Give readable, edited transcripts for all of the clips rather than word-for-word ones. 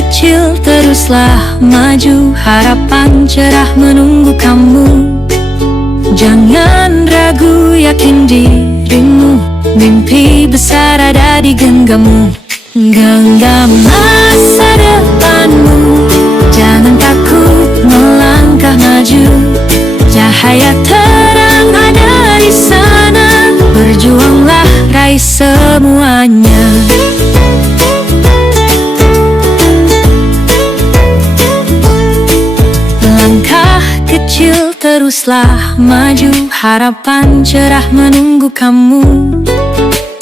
kecil teruslah maju, harapan cerah menunggu kamu. Jangan ragu, yakin dirimu, mimpi besar ada di genggammu. Genggam masa depanmu, jangan takut melangkah maju. Cahaya terang ada di sana, berjuanglah raih semuanya. Langkah kecil teruslah maju, harapan cerah menunggu kamu.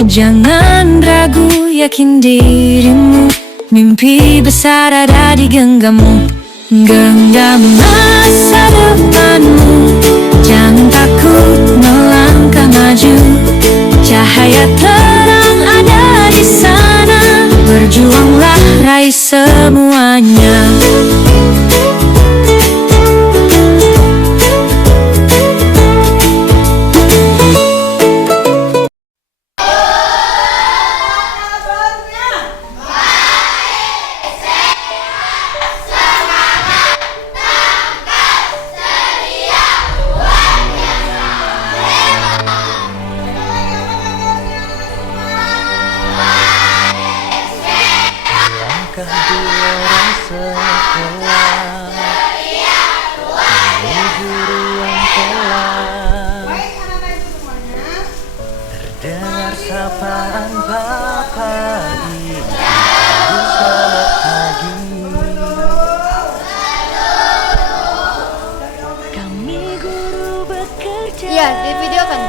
Jangan ragu, yakin dirimu, mimpi besar ada di genggammu. Genggam masa depanmu, jangan takut melangkah maju. Cahaya terang ada di sana, berjuanglah raih semuanya. Dengar sapaan Bapak Ibu, selamat pagi. Kami guru bekerja. Iya, di video kan.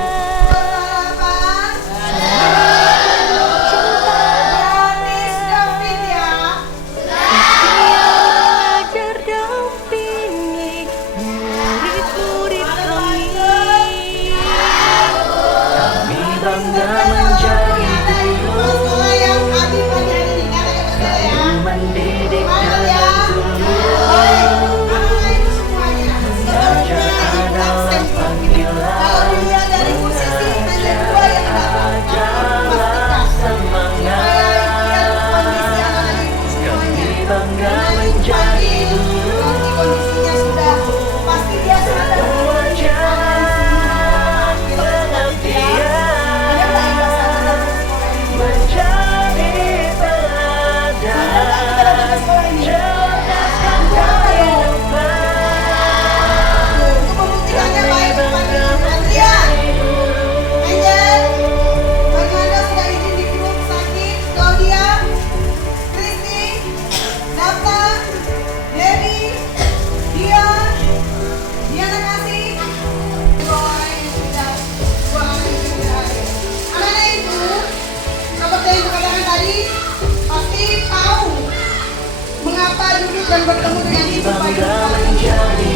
Dan bertemu dengan ibu menjadi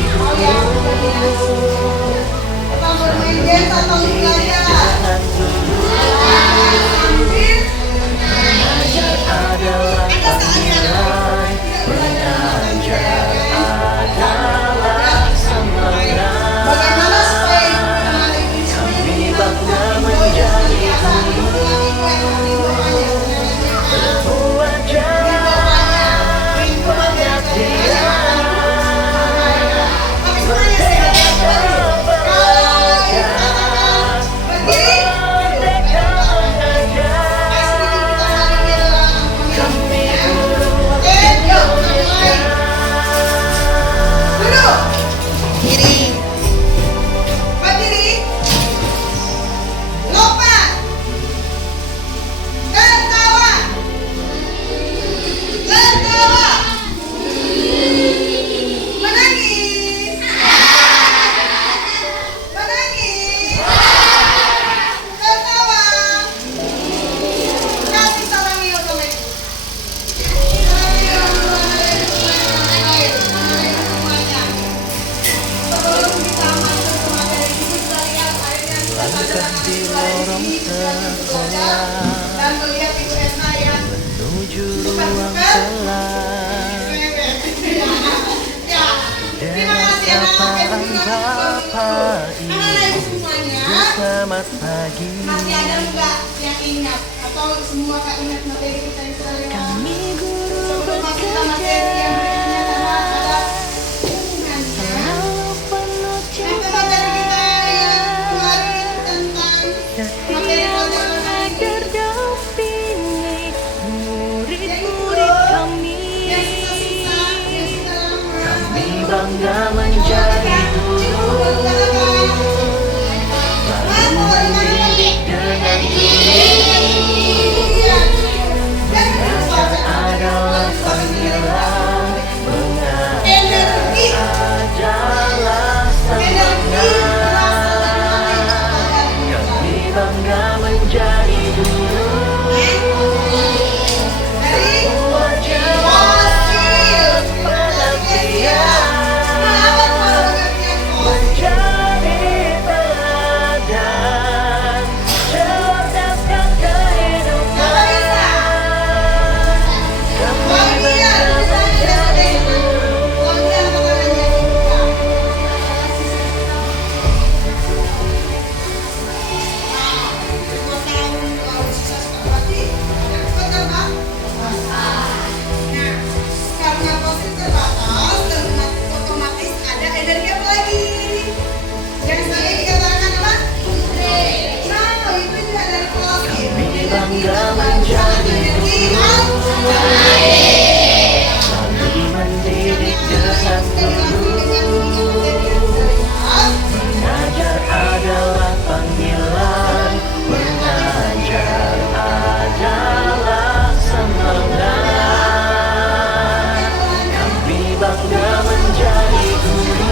atau bermain game atau belajar ambil bagaimana supaya di lorong sekolah dan melihat ibu Esna yang menuju ruang kelas. Dengan sapaan Bapak Ibu, selamat pagi. Masih ada enggak yang ingat atau semua kak ingat materi kita yang sering? Kami guru bekerja sesi yang berikutnya terhadap hubungannya. Itu materi kita yang kemarin tentang materi pelajaran hari ini. Murid-murid kami, Yang sisa-sisa, yang sisa lama. Kami bangga menjadi guru, mendidik dengan belajar adalah panggilan, mengajar adalah semangat. Kami bangga menjadi guru, menjadi teladan, cerdaskan kehidupan. Kami bangga menjadi Karena fosil terbatas dan otomatis ada energi apa lagi? Yang saya dikatakan apa? Nah, itu juga dari fosil. bangga menjadi selalu mendidik dengan mengajar adalah panggilan, mengajar adalah semangat. Kami bangga menjadi guru,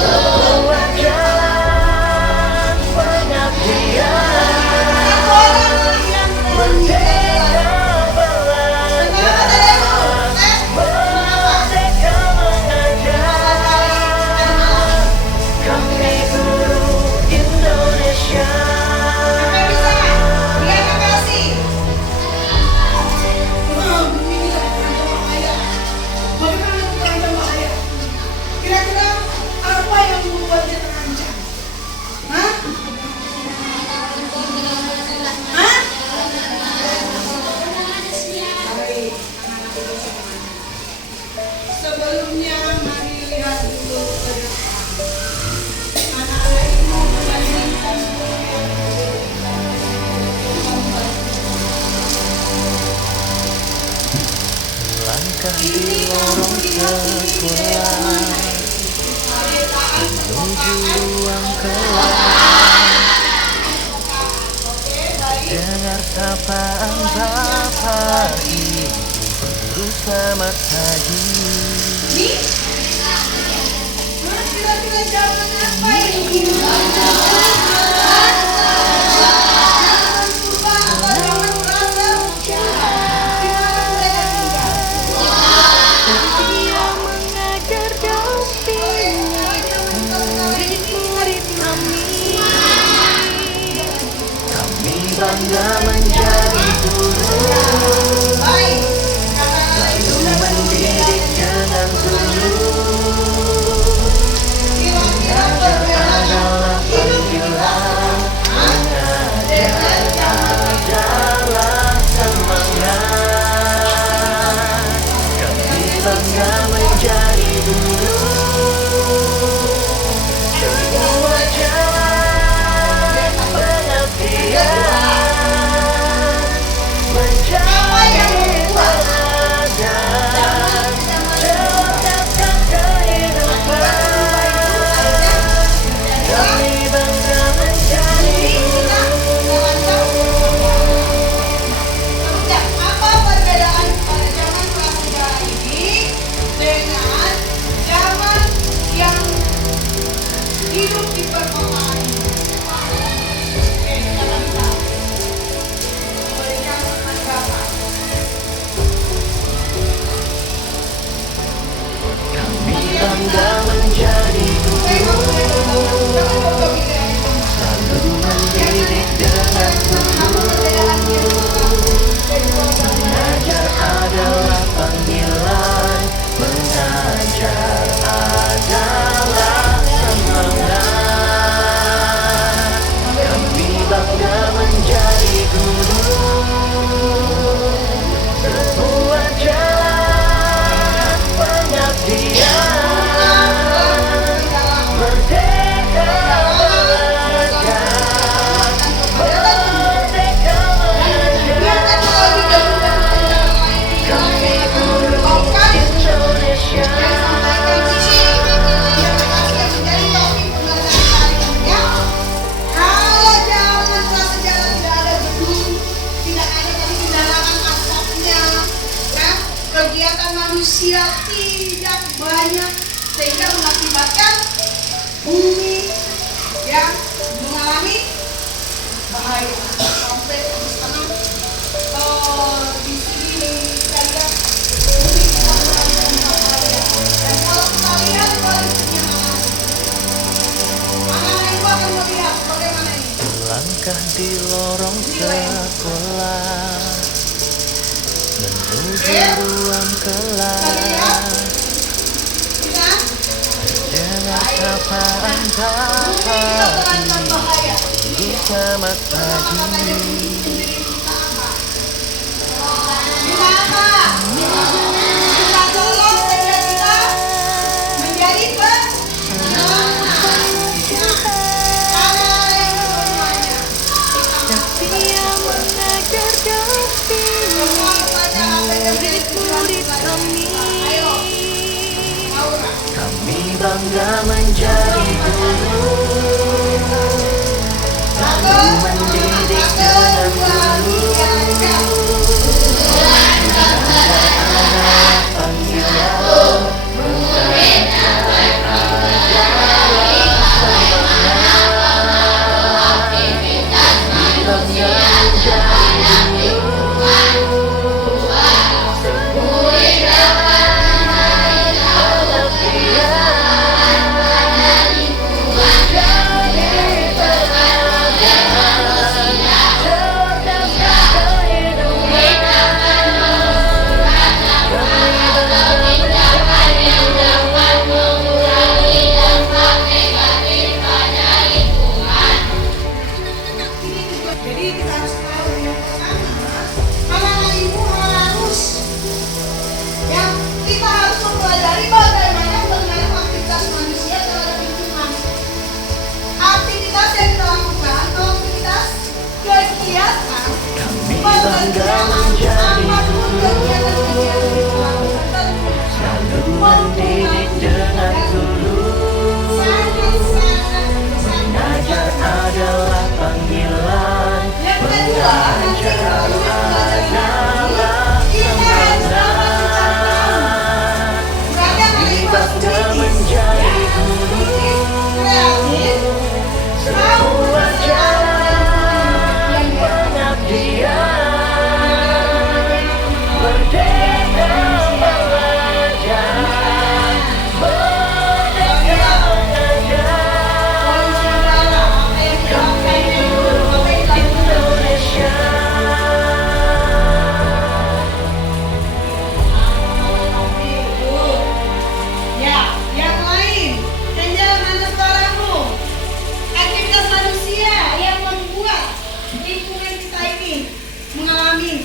membuat jalan pengabdian, merdeka belajar, merdeka mengajar. Kami guru Indonesia. Kira-kira apa yang membuat dia terancam? Hah? Hah? Baik, anak-anak itu semuanya. Sebelumnya mari lihat dulu ke depan. Anak-anak itu membandingkan Langkah di lorong sekolah, menuju ruang kelas. Dengar sapaan Bapak Ibu, guru selamat pagi. kira-kira zaman apa ini? Zaman purba atau zaman prasejarah? Di mana mereka tinggal? Dia mengajar dampingi murid-murid kami. Kami bangga menjadi guru, Baik, selalu mendidik dengan tulus. kira-kira berbeda Adalah panggilan, manusia tidak banyak sehingga mengakibatkan bumi yang mengalami bahaya sampai karena di sini kita lihat bumi kita mengalami bahaya. Dan kalau kita lihat kondisinya anak-anak ibu akan melihat bagaimana ini. Langkah di lorong sekolah menuju ruang kelas dengan sapaan pagi, guru selamat pagi. Kita tolong segera kita menjadi Setia mengajar dati murid-murid kami. Kami bangga menjadi guru, selalu mendidik dengan Jadi kita harus tahu yang pertama, anak-anak ibu harus yang kita harus mempelajari bagaimana bermain aktivitas manusia terhadap lingkungan. Aktivitas yang kita lakukan, aktivitas kegiatan, kami bangga menjadi apapun kegiatan-kegiatan yang kita lakukan selalu mendidik dengan tulus. Mengajar adalah panggilan, Yang kedua, nanti kalau adalah kita harus dapat mencatat. Berarti anak ibu harus kritis, menjadi kreatif, tahu jalan pengabdian, merdeka belajar, merdeka mengajar. Indonesia. Ya, yang lain. Angel, mana suaramu? Aktivitas manusia yang membuat lingkungan kita ini mengalami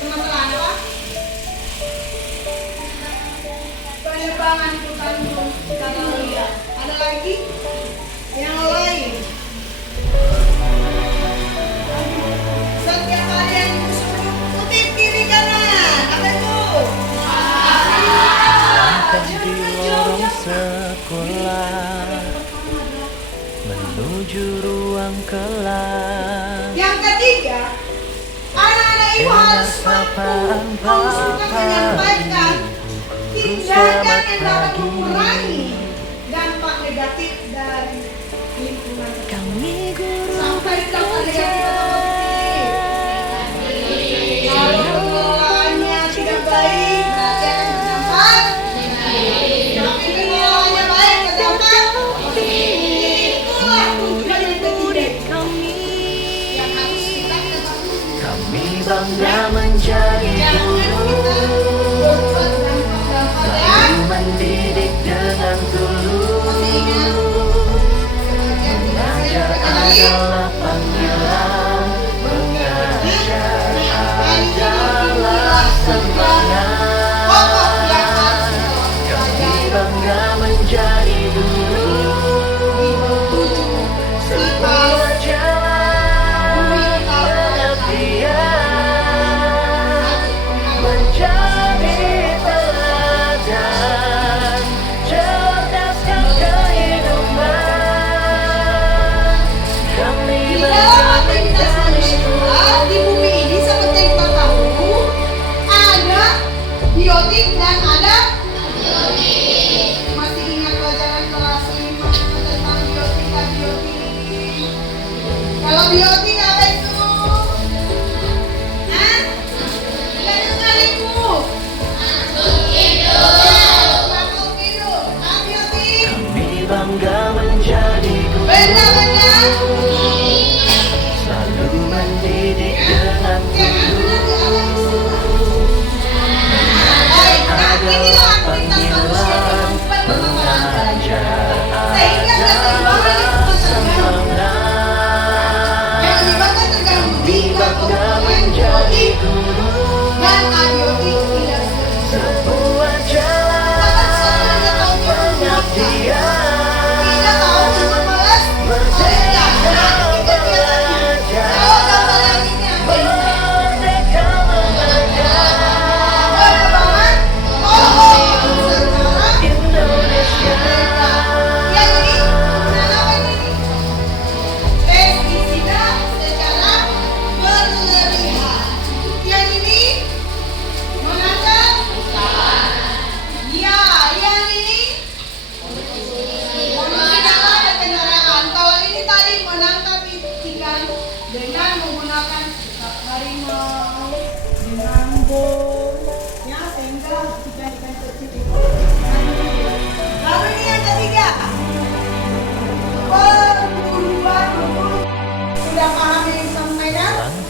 permasalahan apa? Penebangan hutan liar. Ada lagi? Yang lain. Setiap hari yang disuruh kutip kiri kanan. Apa itu? Langkah di lorong sekolah menuju ruang kelas. Yang ketiga, anak-anak ibu harus mampu suka menyampaikan tindakan yang dapat mengurangi dampak negatif dari lingkungan. Kami guru Sampai kepada yang produktif. Kalau pengelolaannya tidak baik, berarti akan berdampak. Tapi pengelolaannya baik, berdampak. Itulah tujuan yang ketiga kami. yang harus kita ketahui. Kami bangga menjadi Jangan guru, kita berbuat dampak-dampak yang selalu mendidik dengan tulus. Mengajar adalah panggilan, mengajar adalah semangat. Kami bangga menjadi guru, sebuah jalan pengabdian, menjadi teladan, cerdaskan kehidupan. Kami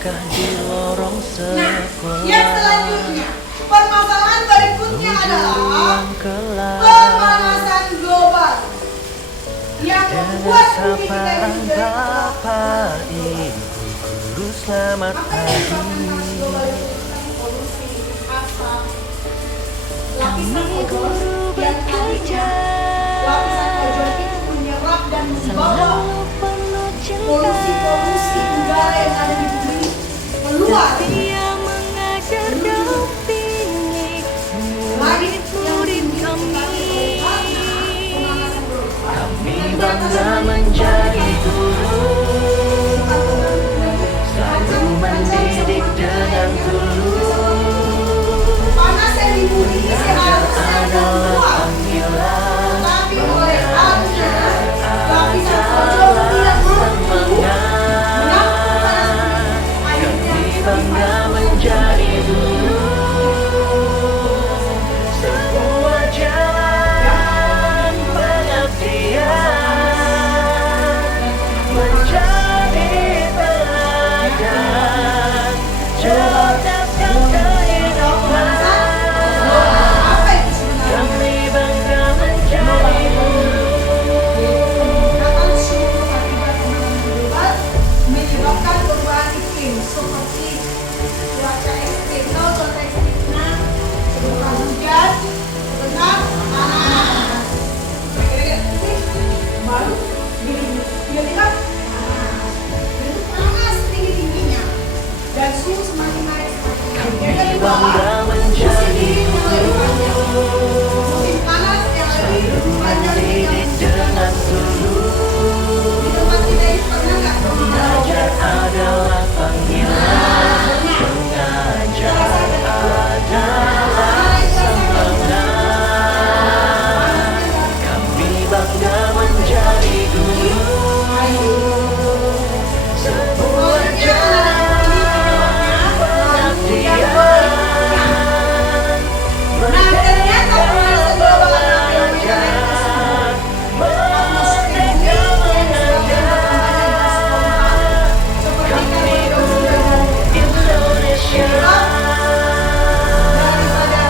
Melangkah di lorong Nah, sekolah, yang selanjutnya, permasalahan berikutnya adalah ruang kelas pemanasan global yang dengan membuat bumi kita sapaan ini menjadi Bapak Ibu Guru selamat apa yang menyebabkan pagi. panas global itu? Kan polusi, asap, lapisan Kami ozon guru yang bekerja tadinya lapisan ozon itu menyerap dan membawa selalu penuh cinta. polusi udara yang ada di bumi keluar. Dia mengajar dampingi murid-murid kami. Kami bangga menjadi guru, selalu mendidik dengan tulus. Panas yang di bumi ini seharusnya keluar, Panggilan tapi oleh adanya lapisan ozon tidak mampu menampung panas bumi. Akhirnya bangga menjadi guru, sebuah jalan pengabdian, menjadi teladan, cerdaskan kehidupan. apa itu sebenarnya? Kami bangga menjadi guru. Peningkatan suhu akibat pemanasan global menyebabkan perubahan iklim seperti cuaca ekstrim, tahu cuaca ekstrimnya curah hujan, benar, panas. Kira-kira baru gini, tiba-tiba panas, itu panas tinggi-tingginya dan suhu semakin naik semakin naik. Kira-kira di bawah Bangga musim menjadi dingin mulai panjang, musim panas yang lebih panjang mendidik dengan tulus. di tempat kita ini pernah nggak Mengajar adalah panggilan, mengajar adalah semangat. Kami bangga menjadi guru, sebuah jalan pengabdian, Nah, ternyata pemanasan global adalah fenomena yang tersebut. Atmosfer bumi yang sebagian bertambahnya gas kompak seperti karbon dioksida Indonesia. daripada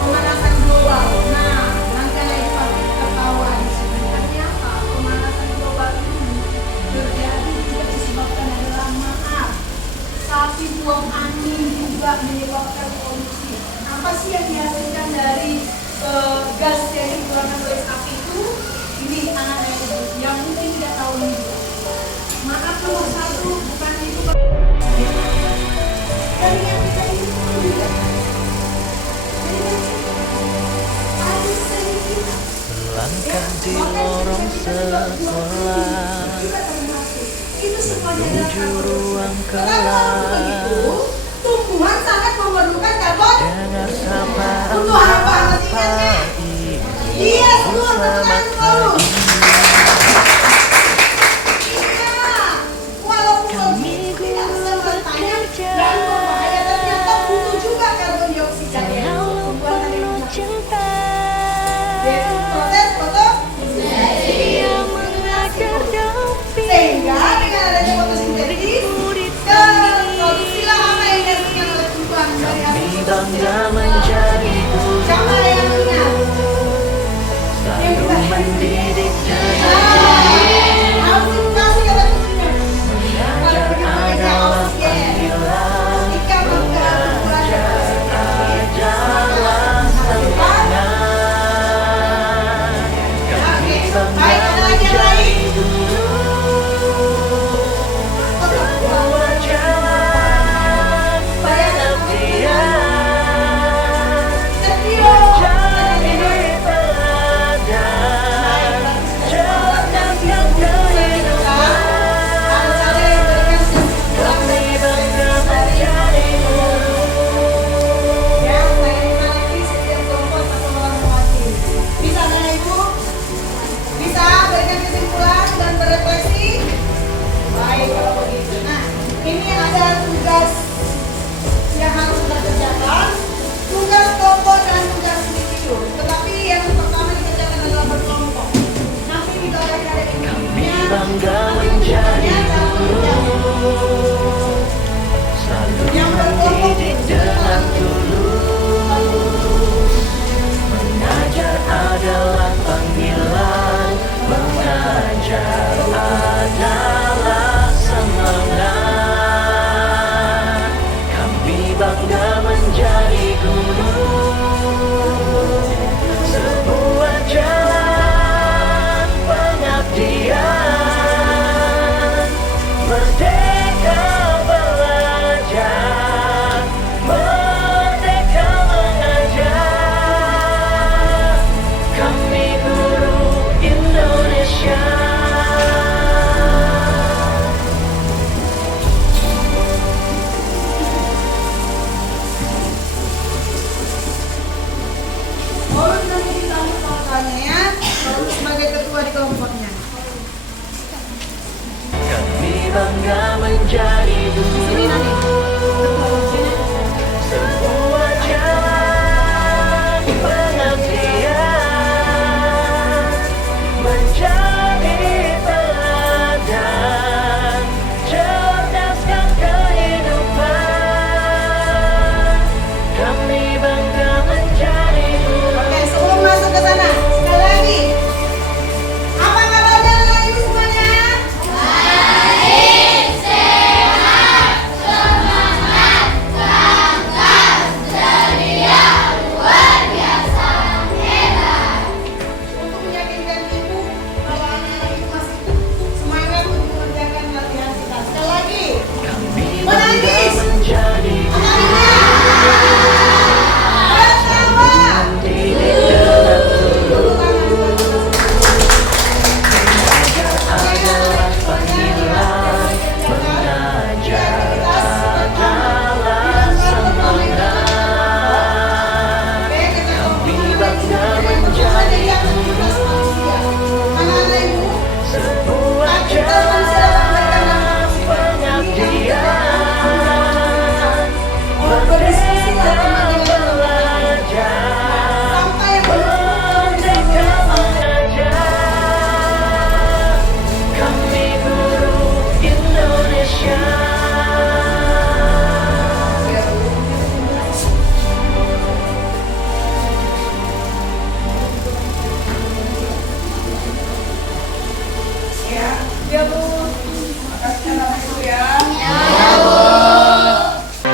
pemanasan global. Nah, nanti ada yang pasti ketahuan sebenarnya apa pemanasan global ini terjadi juga disebabkan adalah maaf. Tapi buang angin juga menyebabkan polusi. Apa sih yang dihasilkan dari gas yang dikeluarkan oleh sapi itu? Ini anak-anak ibu yang mungkin tidak tahu ini. Maaf nomor satu bukan itu dari yang kita hidup juga. Ada sedikit Langkah di lorong sekolah, itu semuanya menuju adalah ruang kalau begitu, kelas, tumbuhan sangat memerlukan karbon. dengar sapaan Untuk apa ingatnya? Bapak Ibu Iya, semua selamat teman dulu. pagi. Iya, walaupun Kami tidak guru sebertanya bekerja dan berbahaya, ternyata butuh juga karbon dioksida yang selalu pembuatan penuh lingkungan. cinta. Yaitu proses foto Dia mengajar dampingi sehingga dengan adanya fotosintesis murid produksilah apa yang dihasilkan oleh tumbuhan dari hasil Kami bangga fotosintesis. menjadi guru, Siapa yang ingat? selalu mendidik dengan Harus dikasih kata kuncinya. Kalau begitu kerja adalah oksigen. panggilan, Jika menggunakan adalah semangat. Kami bangga baik, ada lagi yang lain? sebuah jalan pengabdian, Setio. jadi teladan, cerdaskan kehidupan. Kami bangga menjadi guru. Bisa Bapak Ibu? Bisa berikan kesimpulan dan berefleksi? Baik kalau begitu. Nah, ini ada tugas yang harus kita kerjakan. Tugas kelompok dan tugas individu. Tetapi yang pertama dikerjakan adalah berkelompok. Nanti di bawah ada Kami individunya. bangga menjadi guru,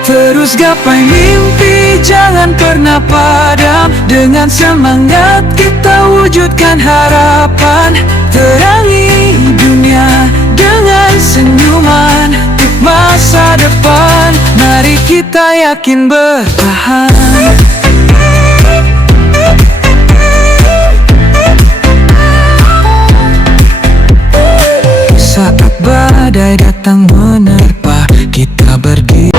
Terus gapai mimpi, jangan pernah padam. Dengan semangat kita wujudkan harapan. Terangi dunia dengan senyuman untuk masa depan. Mari kita yakin bertahan. Saat badai datang menerpa, kita berdiri.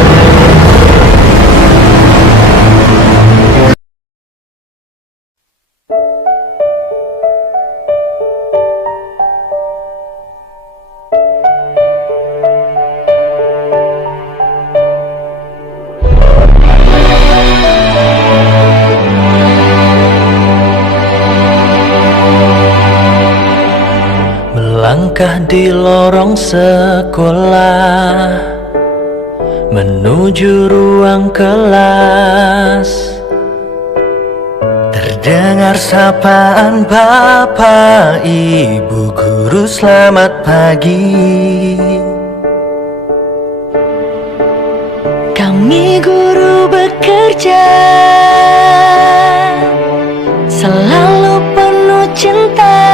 Melangkah di lorong sekolah, menuju ruang kelas. Terdengar sapaan bapak, ibu, guru, selamat pagi. Kami guru bekerja, selalu penuh cinta.